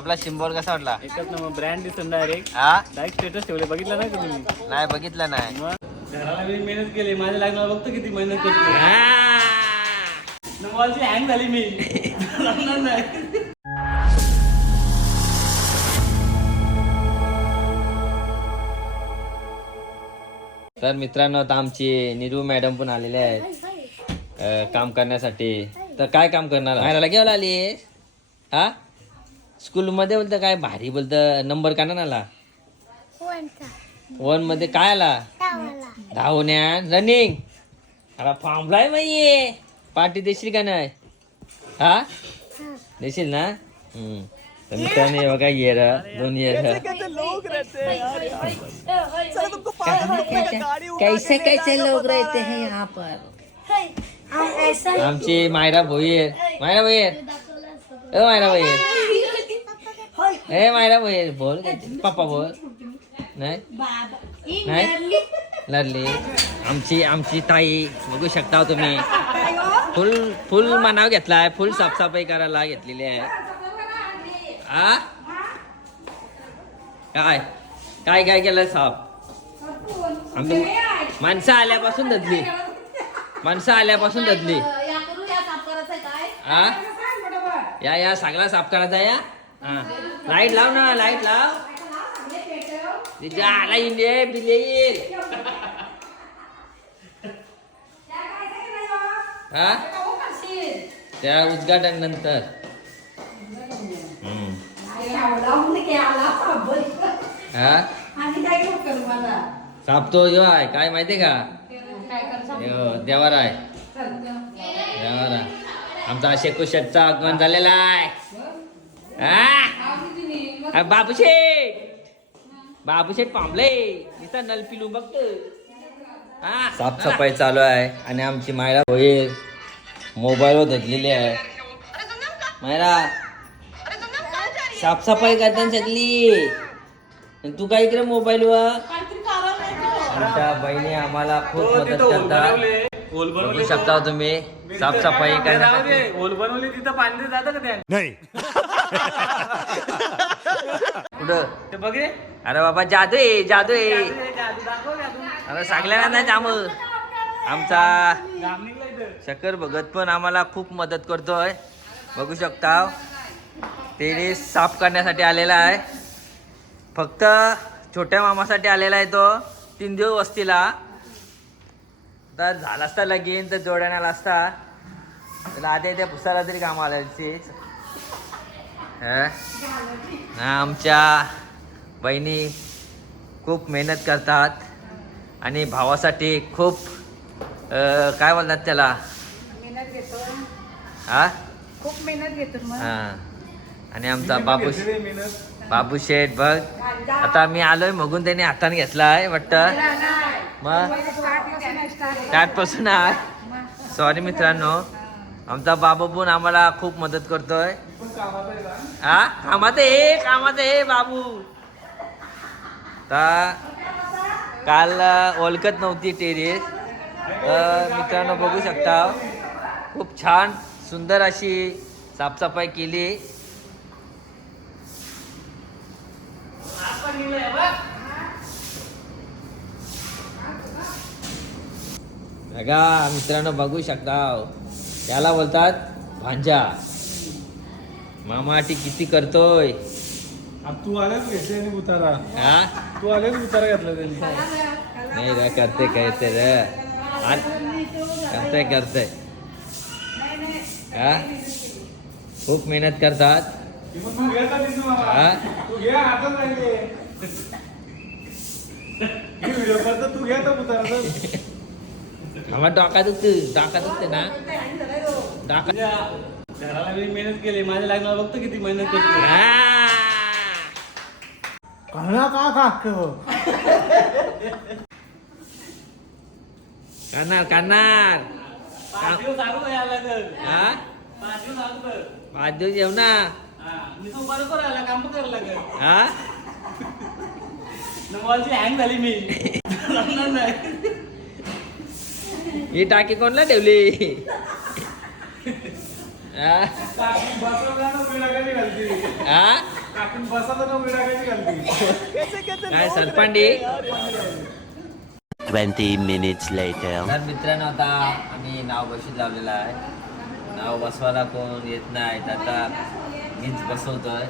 आपला सिम्बॉल कसा वाटला? एकच नंबर. ब्रँड दिसून डायरेक्ट हा? डायरेक्ट स्टेटस ठेवले बघितलं नाही का तुम्ही? नाही बघितलं नाही. घराला मी मेहनत केली. माझ्या लग्नाला बघतो किती मेहनत मोबाईलची हँग झाली मी. नाही. तर मित्रांनो आता आमची निरू मॅडम पण आलेले आहेत. काम करण्यासाठी. तर काय काम करणार? आली हा? स्कूलमध्ये बोलतं काय भारी बोलतं. नंबर का नाही आला. वनमध्ये काय आला? धावण्या रनिंग अरे थांबलाय माहिये पार्टी देशील का नाही? हा? देशील ना? मित्रांनो बघा येर दोन येर? कैसे कैसे लोग रहते हैं यहाँ पर? आमची मायरा भोईर. मायरा भोईर. मायरा भोईर. ए भोईर बोल काहीतरी. पप्पा बोल. नाही? नाही? लढली आमची आमची ताई बघू शकता हो. तुम्ही फुल फुल मनाव घेतलाय फुल साफसफाई करायला घेतलेली आहे. आ? काय? काय काय केलं साफ आम्ही माणसं आल्यापासून धरली माणसं आल्यापासून हा या या सगळा साफ करायचा या? हा. लाइट लाव ना लाइट लाव. तिच्या आला इंडे बिले येईल हा? त्या उद्घाटन नंतर. हम्म. हा? साप यो आहे. काय माहिती का? यो, देवार आहे. देवार. आहे आमचा शेकू शेटचा आगमन झालेला आहे. बाबूशेठ बाबूशेठ पांबले. इथं नल पिलू बघतो हा? साफसफाई चालू आहे आणि आमची मायरा होईल मोबाईलवर धरलेली आहे. मायरा साफसफाई करताना सगळी आणि तू काय इकडे मोबाईलवर? आमच्या बहिणी आम्हाला खूप मदत करतात. बघू शकता हो तुम्ही साफसफाई करण्यासाठी. होल बनवली तिथं पाणी जातं का त्या कुठं? ते बघे अरे बाबा जादू आहे जादू आहे. जादू दाखव जादू अरे सांगल्या नाही जाम. आमचा घाम निघला इथं. शकर भगत पण आम्हाला खूप मदत करतोय. बघू शकता. ते साफ करण्यासाठी आलेला आहे. फक्त छोट्या मामासाठी आलेला आहे तो. तीन दिवस वस्तीला. तर झाला असता लगीन तर जोड्याने आला असता त्याला आधी त्या पुसाला तरी काम आल्याचीच आमच्या बहिणी खूप मेहनत करतात आणि भावासाठी खूप काय बोलतात त्याला? मेहनत घेतो. हा? खूप मेहनत घेतो हा. आणि आमचा बाबू बाबू शेठ बघ. आता मी आलोय मगून त्यांनी हाताने घेतलाय वाटतं. मग? त्यातपासून आहे सॉरी मित्रांनो. आमचा बाबू पण आम्हाला खूप मदत करतोय. हा? कामात आहे कामात आहे बाबू. तर काल ओळखत नव्हती टेरेस. तर मित्रांनो बघू शकता. खूप छान सुंदर अशी साफसफाई केली. बघा मित्रांनो बघू शकता. त्याला बोलतात भांजा. मामाटी किती करतोय? तू आल्याच घेतले उतारा. हा? तू आल्याच उतारा घातला त्यांनी. नाही रे करते करते रे. करते करते. हा? खूप मेहनत करतात. तू घे आता दिसू मला. हा? तू घे हातात राहिले. मी व्हिडिओ करतो तू घे आता उतारा. आम्हाला डोका दुखते डोका दुखते ना. डोका घराला मी मेहनत केली माझ्या लग्नाला बघतो किती मेहनत करतो हा. कळला का काक करणार करणार पाच दिवस अगोदर यायला लागल हा पाच दिवस अगोदर पाच दिवस येऊ ना हा, मी तू बरोबर आला काम करायला लागल हा मोबाईलची हँग झाली मी लागणार नाही ही टाकी कोणला ठेवली काय सरपांडी? 20 minutes later. तर मित्रांनो आता आम्ही नाव बशीत लावलेलं आहे. नाव बसवायला कोण येत नाही. तर आता मीच बसवतोय.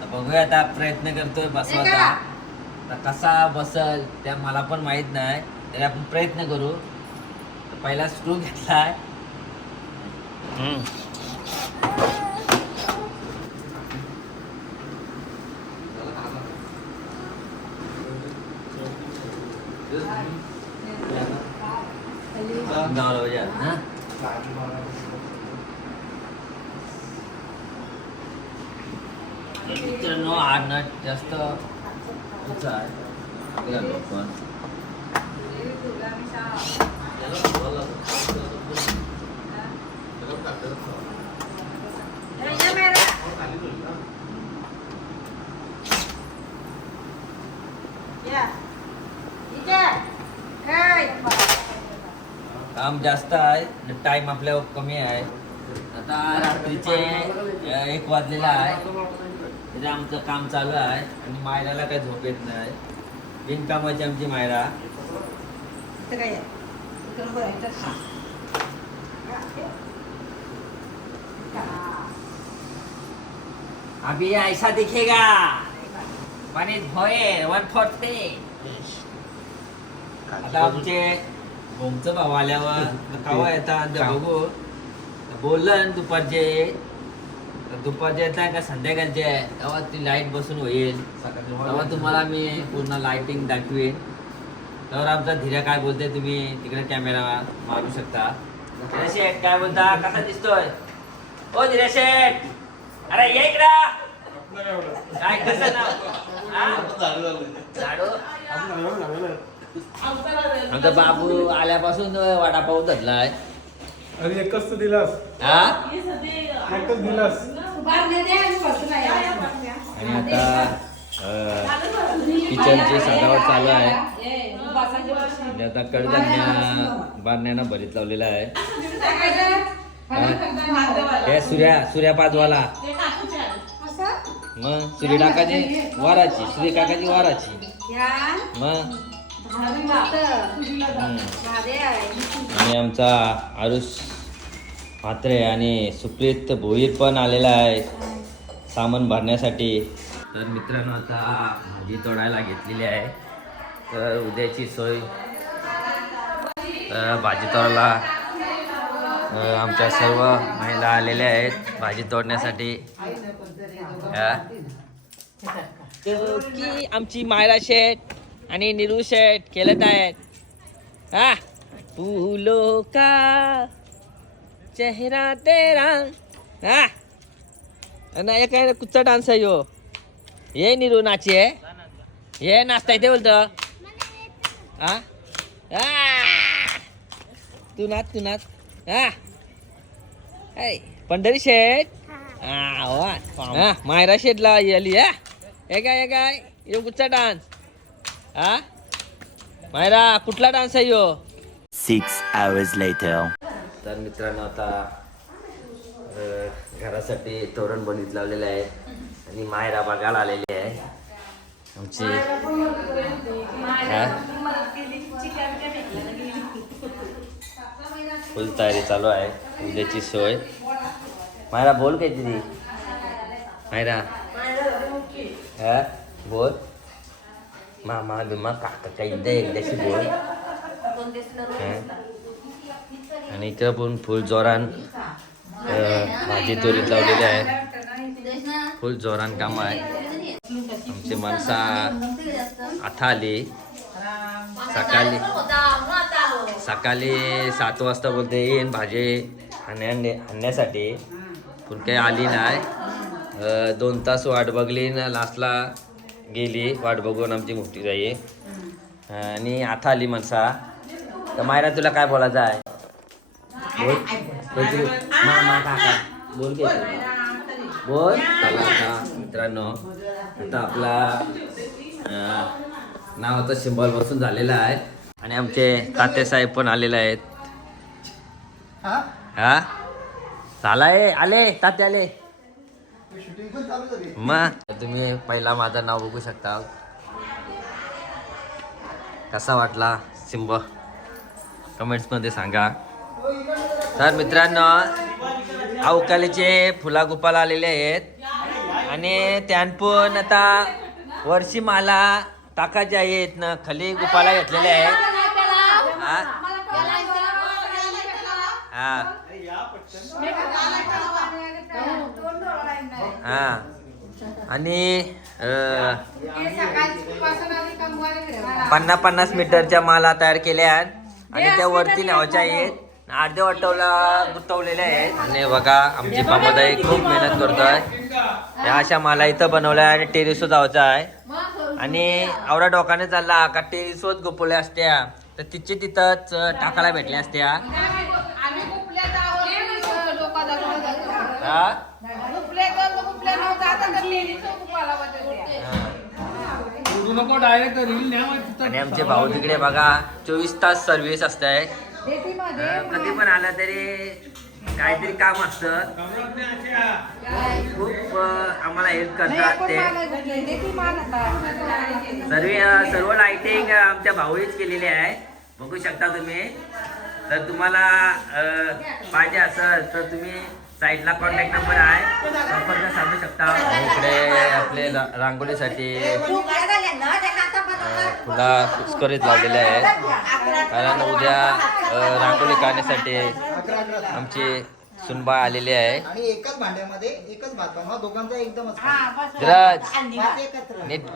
तर बघूया आता प्रयत्न करतोय बसवायचा. आता कसा बसल त्या मला पण माहीत नाही. तरी आपण प्रयत्न करू. तर पहिला screw Ngồi rồi bây giờ hả? Nó ăn nó just a inside. Cái काम जास्त आहे टाइम आपल्यावर कमी आहे. आता रात्रीचे एक वाजलेला आहे. आमचं काम चालू आहे आणि मायराला काही झोप येत नाही. बिनकामाची आमची मायरा. अभी ऐसा दिखेगा। पाणी भोये वन फोर्टी आता आमचे गोमचं भाव आल्यावर कावा येतात बघू. बोललं दुपारचे. दुपारचे येत आहे का संध्याकाळचे? तेव्हा ती लाइट बसून होईल. तेव्हा तुम्हाला मी पूर्ण लाईटिंग दाखवेन. तर आमचा धीरा काय बोलते तुम्ही तिकडे कॅमेरा मारू शकता. धीरा शेठ काय बोलता? कसा दिसतोय? ओ धीरा शेठ! अरे ये इकडं. काय कसं नाव? हा? झाडू? आमचा बाबू आल्यापासून वडापाव धरलाय. अरे एकच तर दिलास. हा? एकच दिलास. आणि आता किचनची सजावट चालू आहे. आणि आता कडधान्य बारण्यानं भरीत लावलेला आहे. हे? सूर्या सूर्या पाचवाला मग सूर्य टाकाची वाराची सूर्य काकाची वाराची. मग. आणि आमचा आरुष म्हात्रे आणि सुप्रीत भोईर पण आलेला आहे सामान भरण्यासाठी. तर मित्रांनो आता भाजी तोडायला घेतलेली आहे. तर उद्याची सोय. तर भाजी तोडायला आमच्या सर्व महिला आलेल्या आहेत. भाजी तोडण्यासाठी. हा. की आमची मायरा शेठ आणि निरू शेठ खेळत आहेत. हा. फूलो का चेहरा तेरा. हा. नाही एक काय कुठचा डान्स आहे यो. ये निरू नाची आहे. ये नाचता येते बोलतं. हा. आ! तू नाच तू नाच. हा. पंढरी शेठ? हा. हा मायरा शेठला आली हा. हे काय हे काय? यो कुठचा डान्स. हा? मायरा कुठला डान्स आहे यो? Six hours later. तर मित्रांनो आता घरासाठी तोरण बनवीत लावलेले आहे. आणि मायरा बघायला आलेली आहे. आमची फुल तयारी चालू आहे उद्याची सोय. मायरा बोल काय दिदी? मायरा. हा? बोल. मामा बिमा काका काही एकदा एकदाशी बोल. आणि इथं पण फुल जोरान भाजी तोरीत लावलेली आहे. फुल जोरान काम आहे. आमची माणसा आता आली सकाळी सकाळी सात वाजता बोलते येईन भाजी हाण्या हाणण्यासाठी पण काही आली नाही. दोन तास वाट बघली ना लास्टला गेली. वाट बघून आमची मोठी जाई. आणि आता आली माणसा तर मायरा तुला काय बोलायचं आहे? बोल. बोल काका बोल घे बोल. चला आता मित्रांनो. आता आपला नाव आता शिंबल बसून झालेला आहे. आणि आमचे तात्यासाहेब पण आलेले आहेत. हा? झालाय आले तात्या आले. मग तुम्ही पहिला माझं नाव बघू शकता. कसा वाटला सिंब? कमेंट्समध्ये सांगा. तर मित्रांनो अवकालीचे फुला गुपाला आलेले आहेत. आणि त्यान आता वर्षी माला टाकायचे आहेत ना खाली गुपाला घेतलेले आहेत. हा? हा. आणि पन्नास पन्नास मीटरच्या माला तयार केल्या आहेत. आणि त्या वरती नावाच्या आहेत. अर्धे वाटवला गुंतवलेल्या आहेत. आणि बघा आमची पामदाई खूप मेहनत करतोय. त्या अशा माला इथं बनवल्या आणि टेरिसवर जायचं आहे. आणि आवडा डोकाने चालला का टेरिसवर गुपवल्या असत्या. तर तिचे तिथंच टाकायला भेटल्या असत्या. हा? आणि आमचे भाऊ तिकडे बघा चोवीस तास सर्व्हिस असते कधी पण आला तरी काहीतरी काम असतं. खूप आम्हाला हेल्प करतात ते. सर्व सर्व लाइटिंग आमच्या भाऊच केलेली आहे. बघू शकता तुम्ही. तर तुम्हाला पाहिजे असेल तर तुम्ही साईडला कॉन्टॅक्ट नंबर आहे. संपर्क साधू शकता. इकडे आपले रा- रांगोळीसाठी फुला कुस्करीत लावलेले आहेत. कारण उद्या रांगोळी काढण्यासाठी आमची सुनबा आलेली आहे. आणि एकच भांड्यामध्ये एकच भात बनवा दोघांचा एकदमच धीरज भात एकत्र. नीट.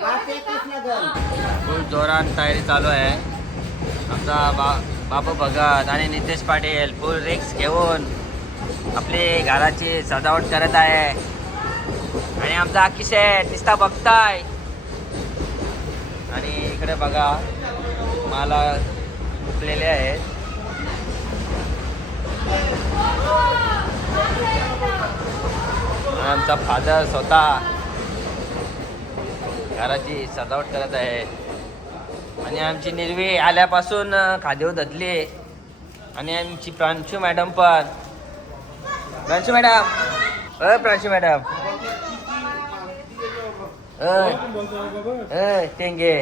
भात एकच जोरात तयारी चालू आहे. आमचा बा बाबू भगत आणि नितेश पाटील फुल रिक्स घेऊन आपली घराची सजावट करत आहे. आणि आमचा अकिशे निस्ता बघताय. आणि इकडे बघा. मला उठलेले आहेत. आमचा फादर स्वतः घराची सजावट करत आहे. आणि आमची निर्वी आल्यापासून खादेव धतली आणि आमची प्रांशू मॅडम पण. प्रांशू मॅडम. अ प्रांशू मॅडम. अ टेंगे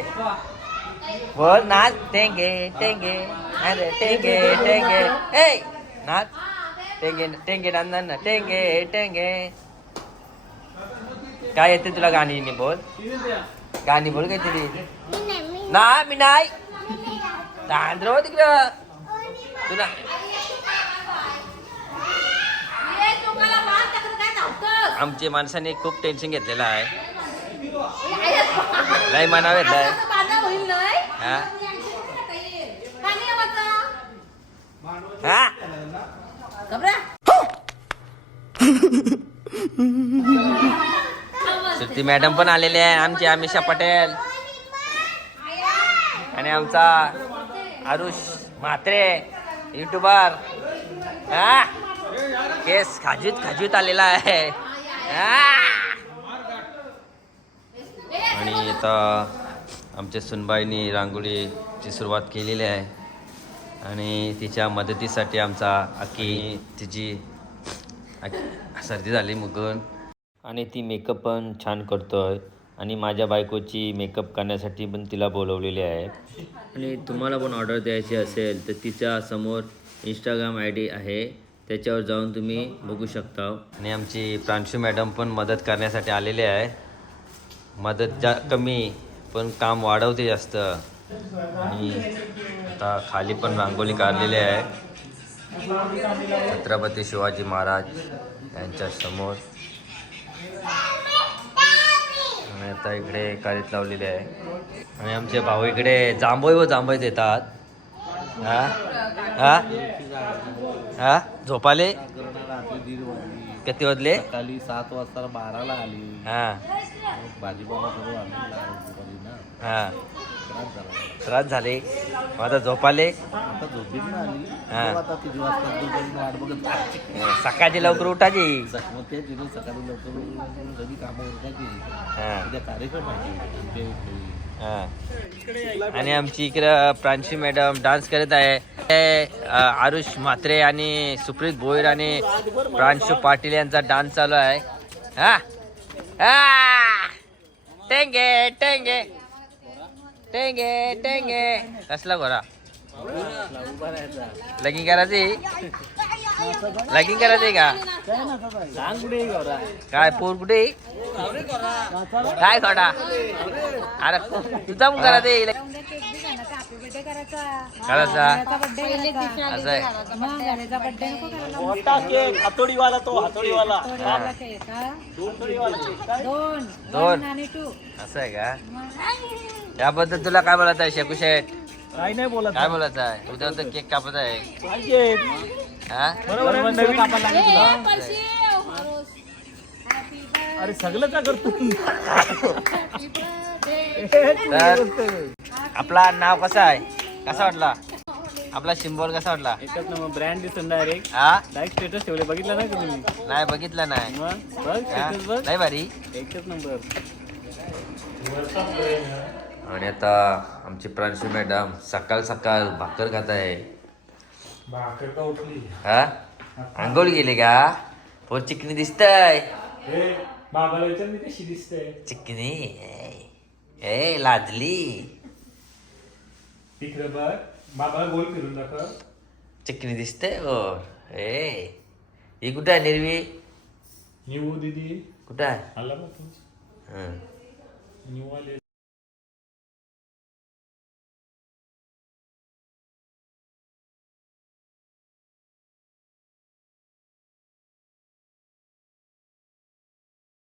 बोल नाच. टेंगे टेंगे. अरे टेंगे टेंगे. ए नाच. टेंगे टेंगे नांदा टेंगे टेंगे. काय येते तुला गाणी नाही बोल? गाणी बोल काय तरी? ना मी नाही. तांद्र तिकडं तुला आमच्या माणसाने खूप टेन्शन घेतलेलं आहे. लय मनाव घेतलाय हा? हा? श्रुती मॅडम पण आलेले आहे. आमची अमिषा पटेल. आणि आमचा आरुष म्हात्रे युट्यूबर हा? केस खाजवीत खाजवीत आलेला आहे. हा. आणि आता आमच्या सुनबाईनी रांगोळीची सुरुवात केलेली आहे. आणि तिच्या मदतीसाठी आमचा अक्की तिची अक- सर्दी झाली मुगन. आणि ती मेकअप पण छान करतोय. आणि माझ्या बायकोची मेकअप करण्यासाठी पण तिला बोलवलेले आहे. आणि तुम्हाला पण ऑर्डर द्यायची असेल तर तिच्या समोर इंस्टाग्राम आय डी आहे. त्याच्यावर जाऊन तुम्ही बघू शकता. आणि आमची प्रांशू मॅडम पण मदत करण्यासाठी आलेले आहे. मदत जा कमी पण काम वाढवते जास्त. आणि आता खाली पण रांगोळी काढलेली आहे. छत्रपती शिवाजी महाराज यांच्या समोर. आणि आता इकडे काळीत लावलेली आहे. आणि आमचे भाऊ इकडे जांभोई व जांभोई देतात. हा? हा? हा? झोपाले? किती वाजले? सात वाजता बाराला आली. हा. भाजीपाला हा. त्रास झाला. त्रास झाले मग आता झोपाले आता झोपेत ना आली. हा. तेव्हा आता किती वाजता दुपारी वाट बघत राहायची. सकाळची लवकर उठायची सक- मग ते तिने सकाळी लवकर उठून सगळी कामं उरकायची हा. उद्या कार्यक्रम आहे. आमच्या इथे हा. आणि आमची इकडं प्रांशी मॅडम डान्स करत आहे. हे, अ, आरुष म्हात्रे आणि सुप्रीत भोईर आणि प्रांशू पाटील यांचा डान्स चालू आहे. हा. हा. टेंगे टेंगे. टेंगे टेंगे. कसला गोरा लगीन करायची? लगीन करायची का? काय पोर कुठे? काय खोटा अरे तुझा मग करा बर्थडे करायचा. असं आहे. केक हातोडीवाला तो हातोडीवाला दोन. असं आहे का? याबद्दल तुला काय बोलायचं आहे शेकू शेठ काही नाही बोलत. काय बोलायचं आहे? उद्या तर केक कापत आहे. पाहिजे. हा? बरोबर आहे, नवीन कापायला लागेल तुला. अरे सगळं का करतो? तर आपला नाव कसं आहे? कसा वाटला? आपला सिम्बॉल कसा वाटला? एकच नंबर ब्रँड दिसून डायरेक्ट हा? डायरेक्ट स्टेटस ठेवले. बघितलं नाही का तुम्ही? नाही बघितलं नाही. मग बघ हा? स्टेटस बघ. नाही भारी. एकच नंबर. आणि आता आमची प्रांशू मॅडम सकाळ सकाळ भाकर खात आहे भाकर का उठली? हा? आंघोळ गेली का? चिकनी हे बाबाला विचार मी कशी दिसते. चिकनी? ए, ए लाजली. तिकडे बघ बाबाला गोल फिरून दाखव. चिकनी दिसते हो ए ही कुठं आहे निर्वी? निवू दिदी. कुठं आहे? आला बघ तू. निवू आले.